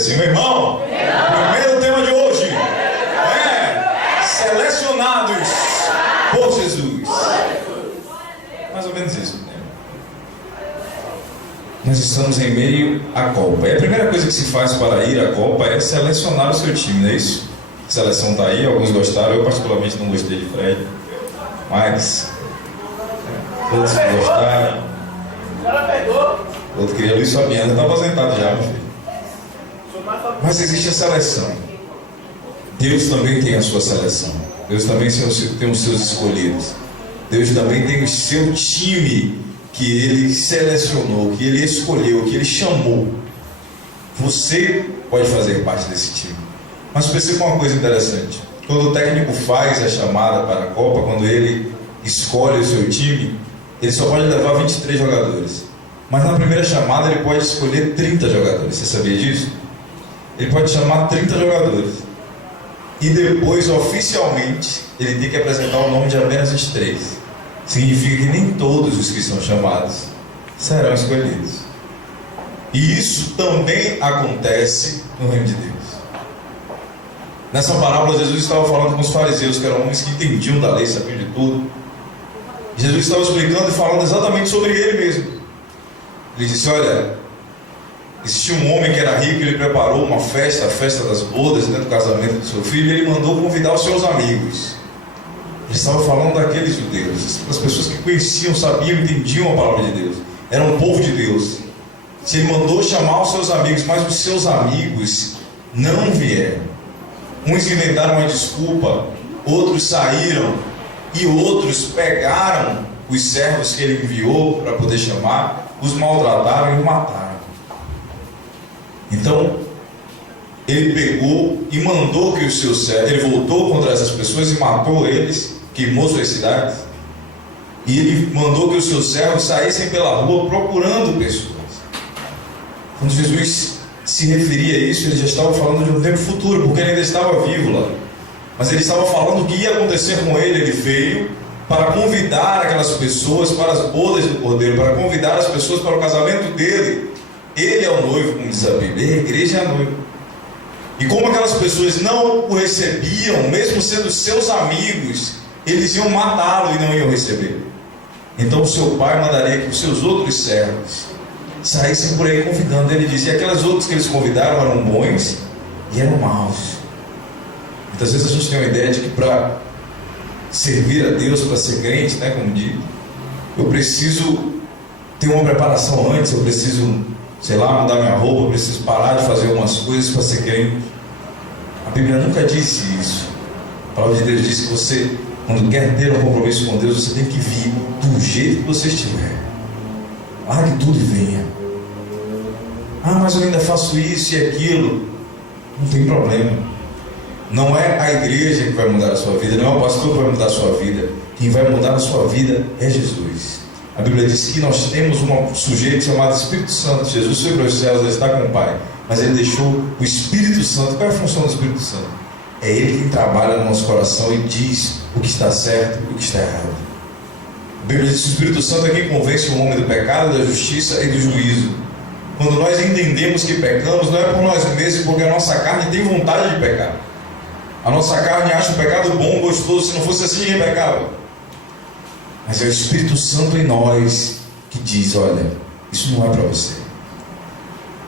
assim, meu irmão, primeiro tema de hoje é selecionados por Jesus. Mais ou menos isso. Nós estamos em meio à Copa. E a primeira coisa que se faz para ir à Copa é selecionar o seu time, não é isso? A seleção está aí, alguns gostaram, eu particularmente não gostei de Fred, mas outros gostaram. Outro queria Luiz Fabiano, está aposentado já, meu filho. Mas existe a seleção. Deus também tem a sua seleção. Deus também tem os seus escolhidos. Deus também tem o seu time que Ele selecionou, que Ele escolheu, que Ele chamou. Você pode fazer parte desse time. Mas perceba uma coisa interessante. Quando o técnico faz a chamada para a Copa, quando ele escolhe o seu time, ele só pode levar 23 jogadores. Mas na primeira chamada ele pode escolher 30 jogadores. Você sabia disso? Ele pode chamar 30 jogadores. E depois, oficialmente, ele tem que apresentar o nome de apenas 23. Significa que nem todos os que são chamados serão escolhidos. E isso também acontece no reino de Deus. Nessa parábola, Jesus estava falando com os fariseus, que eram homens que entendiam da lei, sabiam de tudo. E Jesus estava explicando e falando exatamente sobre ele mesmo. Ele disse, olha, existia um homem que era rico, ele preparou uma festa, a festa das bodas, do casamento do seu filho, e ele mandou convidar os seus amigos. Ele estava falando daqueles judeus, das pessoas que conheciam, sabiam, entendiam a palavra de Deus. Eram um povo de Deus. Ele mandou chamar os seus amigos, mas os seus amigos não vieram. Uns inventaram uma desculpa, outros saíram, e outros pegaram os servos que ele enviou para poder chamar, os maltrataram e o mataram. Então, ele pegou e mandou que os seus servos, ele voltou contra essas pessoas e matou eles, queimou suas cidades, e ele mandou que os seus servos saíssem pela rua procurando pessoas. Quando Jesus se referia a isso, ele já estava falando de um tempo futuro, porque ele ainda estava vivo lá. Mas ele estava falando o que ia acontecer com ele. Ele veio para convidar aquelas pessoas para as bodas do Cordeiro, para convidar as pessoas para o casamento dele. Ele é o noivo, como diz a Bíblia, e a igreja é a noiva. E como aquelas pessoas não o recebiam, mesmo sendo seus amigos, eles iam matá-lo e não iam receber. Então o seu pai mandaria que os seus outros servos saíssem por aí convidando. Ele disse, e aquelas outras que eles convidaram eram bons e eram maus. Muitas vezes a gente tem uma ideia de que para servir a Deus, para ser crente, né, como diz, eu preciso ter uma preparação antes, eu preciso, sei lá, mudar minha roupa, eu preciso parar de fazer algumas coisas para ser crente. A Bíblia nunca disse isso. A palavra de Deus diz que você, quando quer ter um compromisso com Deus, você tem que vir do jeito que você estiver. Largue tudo e venha. Ah, mas eu ainda faço isso e aquilo. Não tem problema. Não é a igreja que vai mudar a sua vida, não é o pastor que vai mudar a sua vida. Quem vai mudar a sua vida é Jesus. A Bíblia diz que nós temos um sujeito chamado Espírito Santo. Jesus foi para os céus, ele está com o Pai, mas ele deixou o Espírito Santo. Qual é a função do Espírito Santo? É ele quem trabalha no nosso coração e diz o que está certo e o que está errado. A Bíblia diz que o Espírito Santo é quem convence o homem do pecado, da justiça e do juízo. Quando nós entendemos que pecamos, não é por nós mesmos, porque a nossa carne tem vontade de pecar. A nossa carne acha o pecado bom, gostoso. Se não fosse assim, ninguém pecava. Mas é o Espírito Santo em nós que diz, olha, isso não é para você.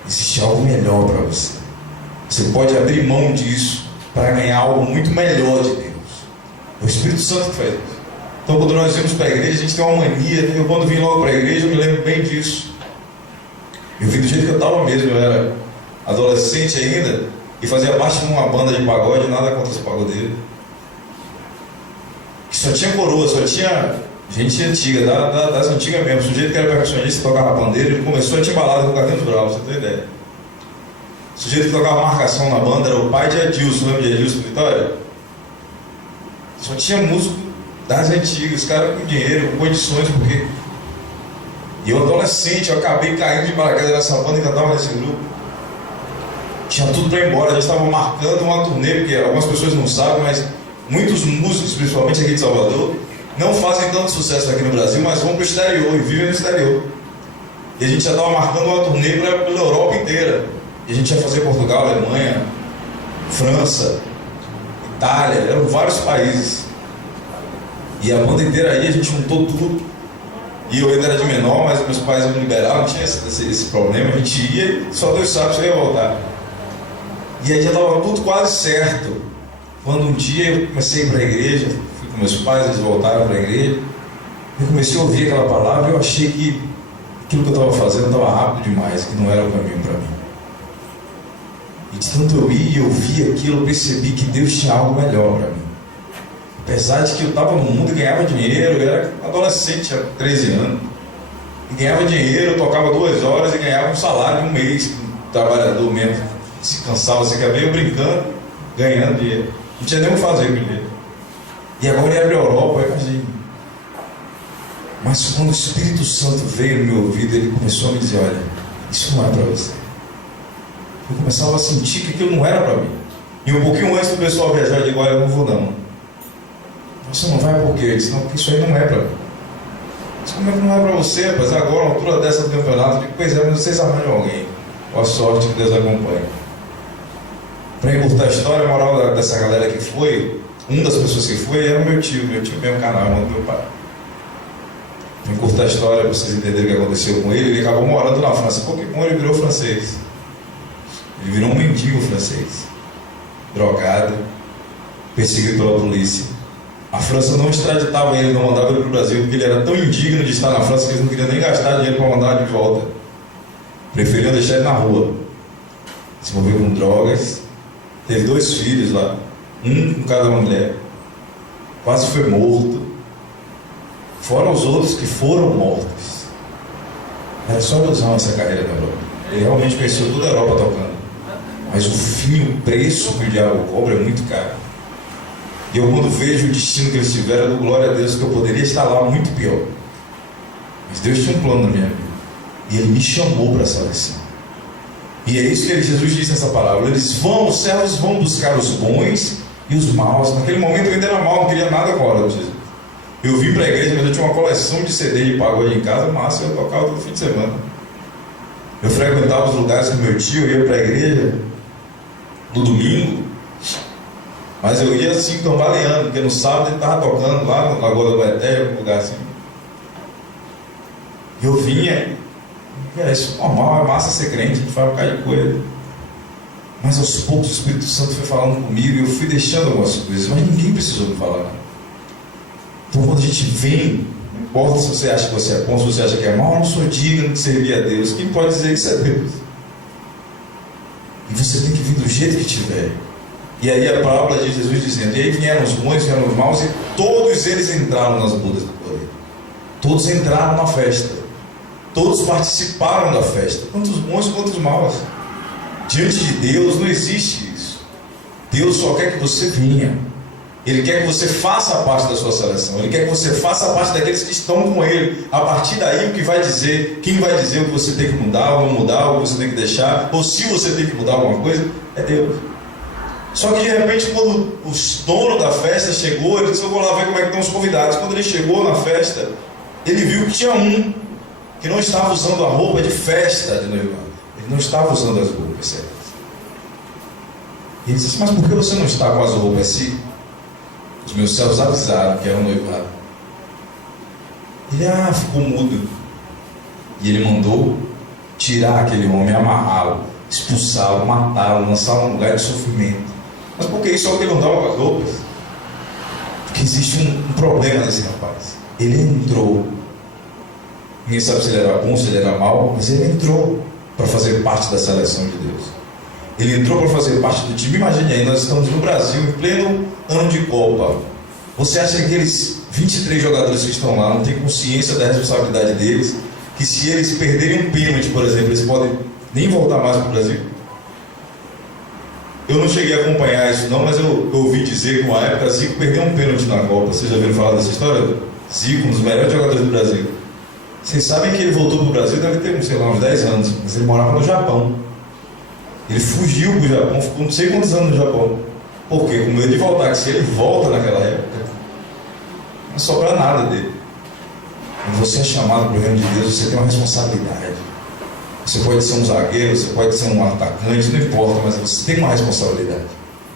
Existe algo melhor para você. Você pode abrir mão disso para ganhar algo muito melhor de Deus. É o Espírito Santo que faz isso. Então, quando nós vamos para a igreja, a gente tem uma mania. Eu, quando vim logo para a igreja, eu me lembro bem disso. Eu vim do jeito que eu estava mesmo. Eu era adolescente ainda e fazia parte de uma banda de pagode. Nada contra os pagodeiros. Que só tinha coroa, só tinha gente antiga, das antigas mesmo. O sujeito que era percussionista, tocava pandeiro, ele começou a timbalada com o Carlinhos Brau, você tem ideia. O sujeito que tocava marcação na banda era o pai de Adilson, lembra de Adilson Vitória? Só tinha músico das antigas, os caras com dinheiro, com condições, porque... E eu adolescente, eu acabei caindo de paraquedas nessa banda e cantava nesse grupo. Tinha tudo para ir embora, a gente estava marcando uma turnê, porque algumas pessoas não sabem, mas muitos músicos, principalmente aqui de Salvador, não fazem tanto sucesso aqui no Brasil, mas vão para o exterior e vivem no exterior. E a gente já estava marcando uma turnê pela Europa inteira. E a gente ia fazer Portugal, Alemanha, França, Itália, eram vários países. E a banda inteira aí, a gente juntou tudo. E eu ainda era de menor, mas meus pais me liberaram, não tinha esse problema. A gente ia e só Deus sabe se eu ia voltar. E aí já estava tudo quase certo. Quando um dia eu comecei a ir para a igreja, fui com meus pais, eles voltaram para a igreja. Eu comecei a ouvir aquela palavra e eu achei que aquilo que eu estava fazendo estava rápido demais, que não era o caminho para mim. E de tanto eu ir e ouvir aquilo, eu percebi que Deus tinha algo melhor para mim. Apesar de que eu estava no mundo e ganhava dinheiro, eu era adolescente, tinha 13 anos. E ganhava dinheiro, eu tocava 2 horas e ganhava um salário de um mês, um trabalhador mesmo. Se cansava, se acabei eu brincando, ganhando dinheiro. Não tinha nem o que fazer com dinheiro. E agora eu ia para a Europa, eu imaginei. Mas quando o Espírito Santo veio no meu ouvido, ele começou a me dizer, olha, isso não é para você. Eu começava a sentir que aquilo não era para mim. E um pouquinho antes do pessoal viajar, eu digo, olha, eu não vou não. Você não vai por quê? Eu disse, não, porque isso aí não é para mim. Mas como é que não é para você, rapaz? Agora, na altura dessa do campeonato, eu digo, pois é, mas vocês arranjam alguém. Boa sorte, que Deus acompanhe. Para encurtar a história, a moral dessa galera que foi, uma das pessoas que foi era o meu tio mesmo canal, irmão do meu pai. Para encurtar a história, para vocês entenderem o que aconteceu com ele, ele acabou morando na França. Pouco bom, ele virou francês. Ele virou um mendigo francês. Drogado, perseguido pela polícia. A França não extraditava ele, não mandava ele para o Brasil, porque ele era tão indigno de estar na França que eles não queriam nem gastar dinheiro para mandar ele de volta. Preferiam deixar ele na rua. Se envolveu com drogas. Teve 2 filhos lá, um com cada mulher. Quase foi morto. Fora os outros que foram mortos. Era só ilusão essa carreira da Europa. Ele realmente conheceu toda a Europa tocando. Mas o fim, o preço que o diabo cobra é muito caro. E eu, quando vejo o destino que eles tiveram, eu dou glória a Deus que eu poderia estar lá muito pior. Mas Deus tinha um plano na minha vida. E Ele me chamou para essa lição. E é isso que Jesus disse nessa palavra. Eles vão, os servos vão buscar os bons e os maus. Naquele momento eu ainda era mau, não queria nada com a hora de Jesus. Eu vim para a igreja, mas eu tinha uma coleção de CD de pagode em casa, massa, eu tocava todo fim de semana. Eu frequentava os lugares com meu tio, eu ia para a igreja no domingo, mas eu ia assim cambaleando, porque no sábado ele estava tocando lá no Lagoa do Gueté, um lugar assim. E eu vinha, isso é normal, é massa ser crente, a gente faz um bocado de coisa. Mas aos poucos o Espírito Santo foi falando comigo e eu fui deixando algumas coisas, mas ninguém precisou me falar nada. Então quando a gente vem, não importa se você acha que você é bom, se você acha que é mau, eu não sou digno de servir a Deus. Quem pode dizer isso é Deus? E você tem que vir do jeito que tiver. E aí a parábola de Jesus dizendo, e aí vieram os bons, vieram os maus, e todos eles entraram nas bodas do Cordeiro. Todos entraram na festa. Todos participaram da festa, tanto os bons quanto os maus. Diante de Deus não existe isso. Deus só quer que você venha. Ele quer que você faça parte da sua seleção. Ele quer que você faça parte daqueles que estão com Ele. A partir daí, o que vai dizer, quem vai dizer o que você tem que mudar ou não mudar, o que você tem que deixar, ou se você tem que mudar alguma coisa, é Deus. Só que de repente, quando o dono da festa chegou, ele disse, eu vou lá ver como é que estão os convidados. Quando ele chegou na festa, ele viu que tinha um que não estava usando a roupa de festa de noivado. Ele não estava usando as roupas certas. E ele disse, mas por que você não está com as roupas assim? Os meus servos avisaram que era um noivado. Ele ficou mudo. E ele mandou tirar aquele homem, amarrá-lo, expulsá-lo, matá-lo, lançá-lo num lugar de sofrimento. Mas por que isso? Só que ele não dava as roupas? Porque existe um problema nesse rapaz. Ele entrou. Ninguém sabe se ele era bom, se ele era mau, mas ele entrou para fazer parte da seleção de Deus. Ele entrou para fazer parte do time. Imagine aí, nós estamos no Brasil, em pleno ano de Copa. Você acha que aqueles 23 jogadores que estão lá não têm consciência da responsabilidade deles? Que se eles perderem um pênalti, por exemplo, eles podem nem voltar mais para o Brasil? Eu não cheguei a acompanhar isso não, mas eu ouvi dizer que uma época Zico perdeu um pênalti na Copa. Vocês já ouviram falar dessa história? Zico, um dos melhores jogadores do Brasil. Vocês sabem que ele voltou para o Brasil, deve ter, sei lá, uns 10 anos, mas ele morava no Japão. Ele fugiu para o Japão, ficou não sei quantos anos no Japão. Por quê? Com medo de voltar, que se ele volta naquela época, não sobra nada dele. Quando você é chamado para o reino de Deus, você tem uma responsabilidade. Você pode ser um zagueiro, você pode ser um atacante, não importa, mas você tem uma responsabilidade.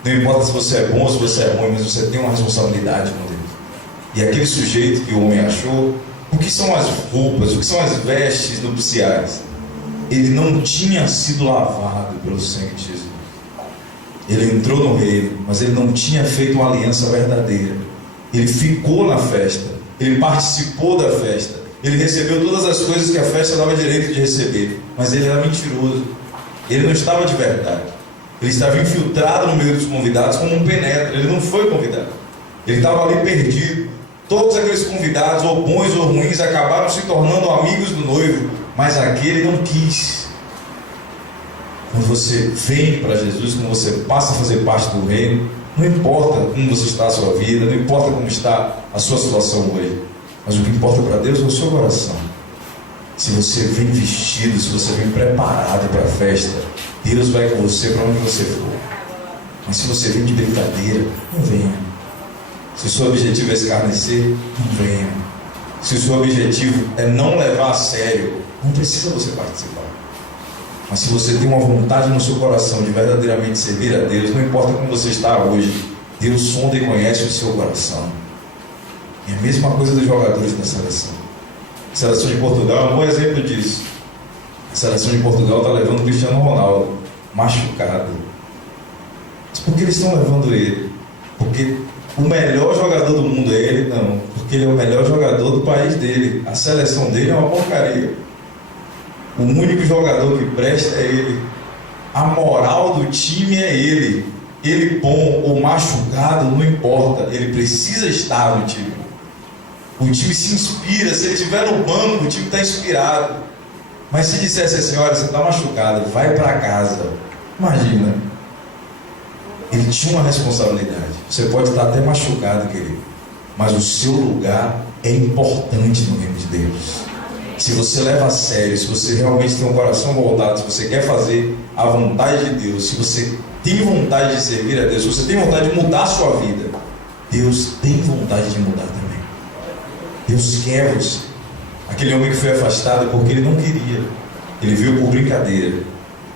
Não importa se você é bom ou se você é ruim, mas você tem uma responsabilidade com Deus. E aquele sujeito que o homem achou, o que são as roupas, o que são as vestes nupciais? Ele não tinha sido lavado pelo sangue de Jesus. Ele entrou no reino, mas ele não tinha feito uma aliança verdadeira. Ele ficou na festa, ele participou da festa, ele recebeu todas as coisas que a festa dava direito de receber, mas ele era mentiroso, ele não estava de verdade, ele estava infiltrado no meio dos convidados como um penetra, ele não foi convidado, ele estava ali perdido. Todos aqueles convidados, ou bons ou ruins, acabaram se tornando amigos do noivo, mas aquele não quis. Quando você vem para Jesus, quando você passa a fazer parte do reino, não importa como você está a sua vida, não importa como está a sua situação hoje, mas o que importa para Deus é o seu coração. Se você vem vestido, se você vem preparado para a festa, Deus vai com você para onde você for. Mas se você vem de brincadeira, não venha. Se o seu objetivo é escarnecer, não venha. Se o seu objetivo é não levar a sério, não precisa você participar. Mas se você tem uma vontade no seu coração de verdadeiramente servir a Deus, não importa como você está hoje, Deus sonda e conhece o seu coração. E a mesma coisa dos jogadores da seleção. A seleção de Portugal é um bom exemplo disso. A seleção de Portugal está levando o Cristiano Ronaldo machucado. Mas por que eles estão levando ele? Porque o melhor jogador do mundo é ele? Não, porque ele é o melhor jogador do país dele. A seleção dele é uma porcaria. O único jogador que presta é ele. A moral do time é ele. Ele bom ou machucado, não importa. Ele precisa estar no time. O time se inspira. Se ele estiver no banco, o time está inspirado. Mas se dissesse assim, olha, você está machucado, vai para casa. Imagina. Ele tinha uma responsabilidade. Você pode estar até machucado, querido, mas o seu lugar é importante no reino de Deus. Se você leva a sério, se você realmente tem um coração voltado, se você quer fazer a vontade de Deus, se você tem vontade de servir a Deus, se você tem vontade de mudar a sua vida, Deus tem vontade de mudar também. Deus quer você. Aquele homem que foi afastado porque ele não queria, ele veio por brincadeira.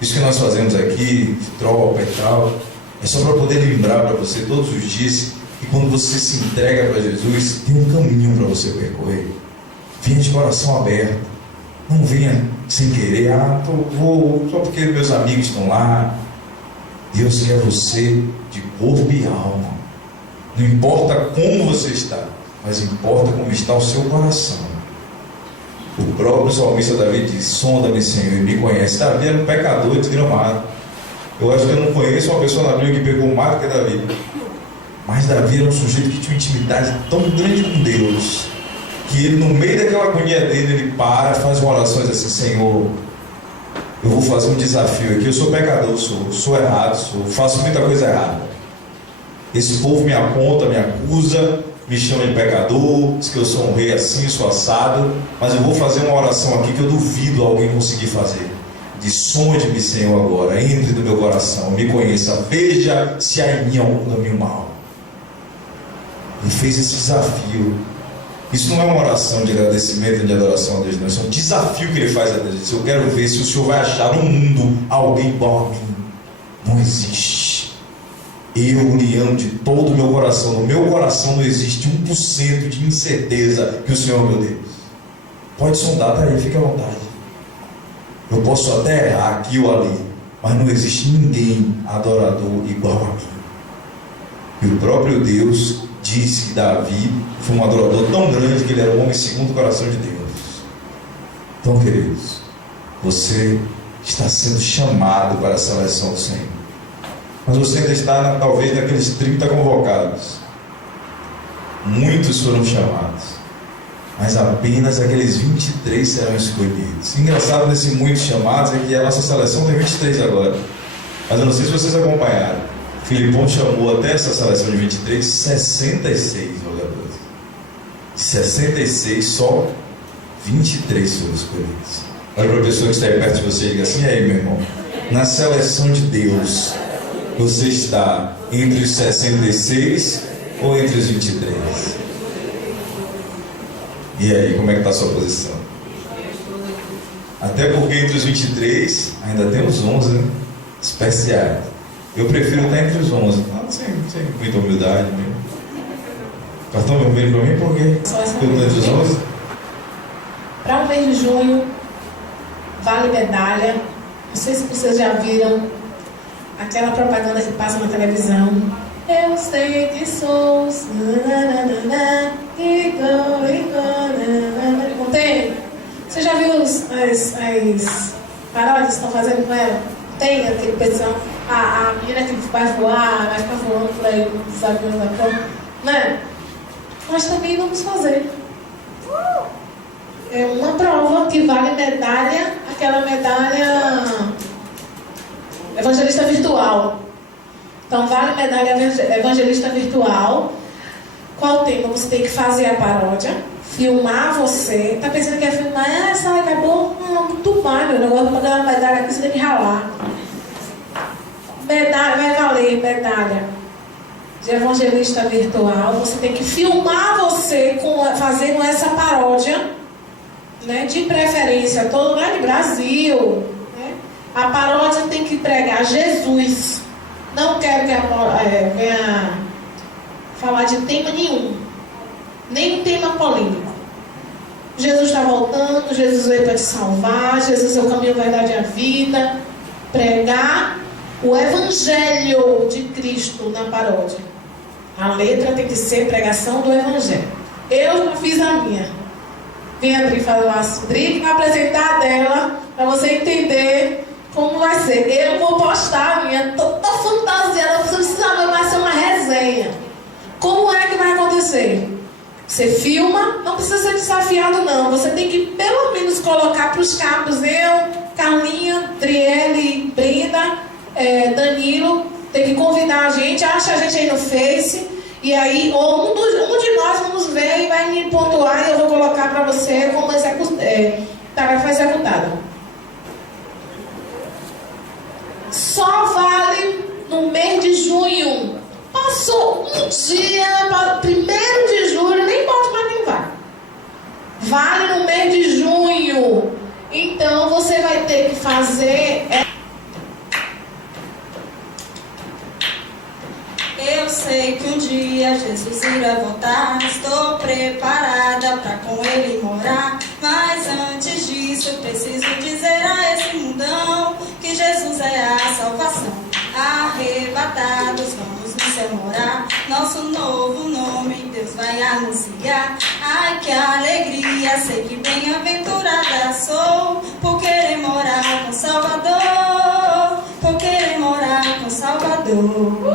Isso que nós fazemos aqui, tropa e tal, é só para poder lembrar para você todos os dias que quando você se entrega para Jesus, tem um caminho para você percorrer. Venha de coração aberto. Não venha sem querer, vou só porque meus amigos estão lá. Deus quer você de corpo e alma. Não importa como você está, mas importa como está o seu coração. O próprio salmista Davi diz: sonda-me, Senhor, e me conhece. Davi era um pecador desgramado. Eu acho que eu não conheço uma pessoa na Bíblia que pecou mais do que Davi. Mas Davi era um sujeito que tinha uma intimidade tão grande com Deus, que ele, no meio daquela agonia dele, ele para, faz uma oração e diz assim: Senhor, eu vou fazer um desafio aqui. Eu sou pecador, sou errado, faço muita coisa errada. Esse povo me aponta, me acusa, me chama de pecador, diz que eu sou um rei assim, sou assado, mas eu vou fazer uma oração aqui que eu duvido alguém conseguir fazer. Diz: sonde-me, Senhor, agora, entre no meu coração, me conheça, veja se há em mim algum caminho mau. Ele fez esse desafio. Isso não é uma oração de agradecimento, de adoração a Deus, não. Isso é um desafio que ele faz a Deus. Ele diz: eu quero ver se o Senhor vai achar no mundo alguém igual a mim. Não existe. Eu lhe amo de todo o meu coração. No meu coração não existe 1% de incerteza que o Senhor é meu Deus. Pode sondar, tá aí, fique à vontade. Eu posso até errar aqui ou ali, mas não existe ninguém adorador igual a mim. E o próprio Deus disse que Davi foi um adorador tão grande que ele era um homem segundo o coração de Deus. Então, queridos, você está sendo chamado para a seleção do Senhor, mas você ainda está talvez naqueles 30 convocados. Muitos foram chamados, mas apenas aqueles 23 serão escolhidos. Engraçado nesse muitos chamados é que a nossa seleção tem 23 agora, mas eu não sei se vocês acompanharam. Filipão chamou até essa seleção de 23, 66 jogadores. De 66, só 23 foram escolhidos. Olha para a pessoa que está aí perto de você e diga assim: e aí, meu irmão, na seleção de Deus, você está entre os 66 ou entre os 23? E aí, como é que está a sua posição? Até porque entre os 23 ainda tem os 11, né? Especiais. Eu prefiro estar entre os 11. Não, sem muita humildade mesmo. Cartão vermelho para mim, por quê? Eu estou entre os 11. Para o mês de junho, vale medalha. Não sei se vocês já viram aquela propaganda que passa na televisão. Eu sei que sou. Não tem? Você já viu as paródias que estão fazendo com ela? Tem aquele pessoal, a menina que vai voar, vai ficar voando por aí, não sabe onde vai pôr, né? Nós também vamos fazer. É uma prova que vale medalha, aquela medalha evangelista virtual. Então vale medalha evangelista virtual. Qual tema? Você tem que fazer a paródia, filmar você. Tá pensando que é filmar? Sai, acabou? Não, muito mais, meu negócio para ganhar medalha aqui, você tem que ralar. Medalha, vai valer medalha de evangelista virtual. Você tem que filmar você fazendo essa paródia, né? De preferência, todo lugar de Brasil, né? A paródia tem que pregar Jesus. Não quero que venha falar de tema nenhum, nem tema polêmico. Jesus está voltando, Jesus veio para te salvar, Jesus é o caminho, a verdade e a vida. Pregar o evangelho de Cristo na paródia. A letra tem que ser pregação do evangelho. Eu já fiz a minha. Vem a Dri falar, Dri vai apresentar a dela para você entender como vai ser. Eu vou postar a minha, toda fantasiada, você precisa saber, vai ser uma resenha. Como é que vai acontecer? Você filma, não precisa ser desafiado não. Você tem que pelo menos colocar para os cabos, eu, Carlinha, Driele, Brenda, Danilo, tem que convidar a gente, acha a gente aí no Face, e aí, ou um de nós vamos ver e vai me pontuar e eu vou colocar para você como tarefa executada. Só vale no mês de junho. Passou um dia, 1º de julho, nem pode mais nem vai. Vale no mês de junho. Então você vai ter que fazer. Eu sei que um dia Jesus irá voltar. Estou preparada para com Ele morar. Mas antes disso eu preciso dizer a esse mundão que Jesus é a salvação. Arrebatados vamos no céu morar. Nosso novo nome Deus vai anunciar. Ai que alegria, sei que bem-aventurada sou, por querer morar com Salvador, por querer morar com Salvador.